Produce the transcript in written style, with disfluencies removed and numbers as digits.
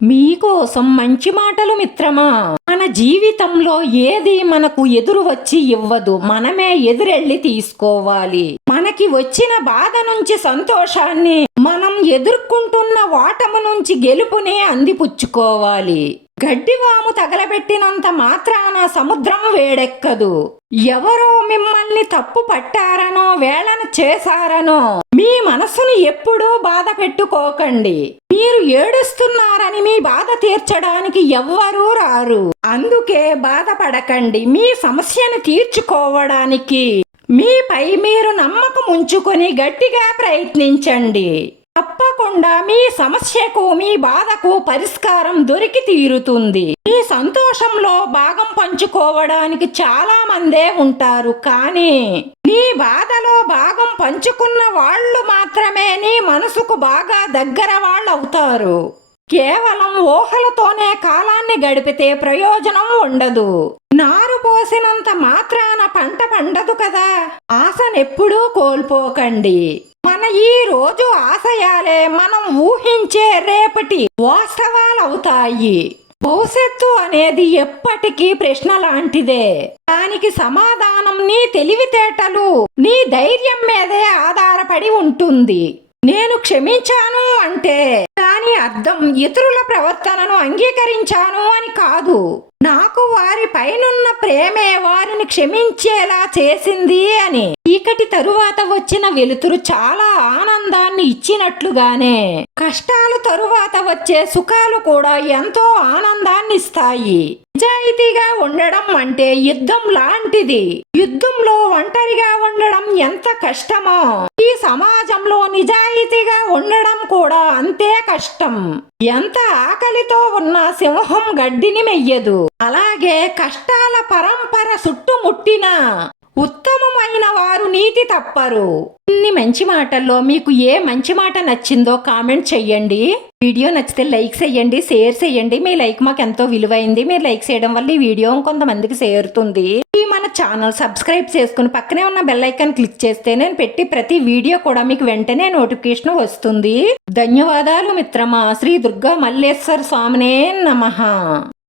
మీకోసం మంచి మాటలు మిత్రమా. మన జీవితంలో ఏది మనకు ఎదురు వచ్చి ఇవ్వదు, మనమే ఎదురెళ్ళి తీసుకోవాలి. మనకి వచ్చిన బాధ నుంచి సంతోషాన్ని, మనం ఎదుర్కొంటున్న ఓటము నుంచి గెలుపుని అందిపుచ్చుకోవాలి. గడ్డివాము తగలబెట్టినంత మాత్రాన సముద్రం వేడెక్కదు. ఎవరో మిమ్మల్ని తప్పు పట్టారనో వేళన చేశారనో మీ మనసుని ఎప్పుడూ బాధ పెట్టుకోకండి. మీరు ఏడుస్తున్నారని మీ బాధ తీర్చడానికి ఎవ్వరూ రారు. అందుకే బాధపడకండి. మీ సమస్యను తీర్చుకోవడానికి మీపై మీరు నమ్మకం ఉంచుకొని గట్టిగా ప్రయత్నించండి. తప్పకుండా మీ సమస్యకు, మీ బాధకు పరిష్కారం దొరికి తీరుతుంది. మీ సంతోషంలో భాగం పంచుకోవడానికి చాలా మందే ఉంటారు, కానీ నీ బాధలో భాగం పంచుకున్న వాళ్ళు మాత్రమే నీ మనసుకు బాగా దగ్గర వాళ్ళు అవుతారు. కేవలం ఊహలతోనే కాలాన్ని గడిపితే ప్రయోజనం ఉండదు. నారు పోసినంత మాత్రాన పంట పండదు కదా. ఆశనెప్పుడూ కోల్పోకండి. మన ఈ రోజు ఆశయాలే మనం ఊహించే రేపటి వాస్తవాలవుతాయి. భవిష్యత్తు అనేది ఎప్పటికీ ప్రశ్న లాంటిదే. దానికి సమాధానం నీ తెలివితేటలు, నీ ధైర్యం మీదే ఆధారపడి ఉంటుంది. నేను క్షమించాను అంటే దాని అర్థం ఇతరుల ప్రవర్తనను అంగీకరించాను అని కాదు. నాకు వారి పైనున్న ప్రేమే వారిని క్షమించేలా చేసింది అని. చీకటి తరువాత వచ్చిన వెలుతురు చాలా ఆనందాన్ని ఇచ్చినట్లుగానే కష్టాలు తరువాత వచ్చే సుఖాలు కూడా ఎంతో ఆనందాన్ని ఇస్తాయి. నిజాయితీగా ఉండడం అంటే యుద్ధం లాంటిది. యుద్ధంలో ఒంటరిగా ఉండడం ఎంత కష్టమో, ఈ సమాజంలో నిజాయితీగా ఉండడం కూడా అంతే కష్టం. ఎంత ఆకలితో ఉన్న సింహం గడ్డిని మెయ్యదు. అలాగే కష్టాల పరంపర చుట్టుముట్టిన ఉత్తమమైన వారు నీతి తప్పరు. ఇన్ని మంచి మాటల్లో మీకు ఏ మంచి మాట నచ్చిందో కామెంట్ చెయ్యండి. వీడియో నచ్చితే లైక్ చేయండి, షేర్ చేయండి. మీ లైక్ మాకు ఎంతో విలువైంది. మీరు లైక్ చేయడం వల్ల ఈ వీడియో కొంతమందికి చేరుతుంది. మన ఛానల్ సబ్స్క్రైబ్ చేసుకుని పక్కనే ఉన్న బెల్ ఐకాన్ క్లిక్ చేస్తే నేను పెట్టి ప్రతి వీడియో కూడా మీకు వెంటనే నోటిఫికేషన్ వస్తుంది. ధన్యవాదాలు మిత్రమా. శ్రీ దుర్గా మల్లేశ్వర స్వామినే నమః.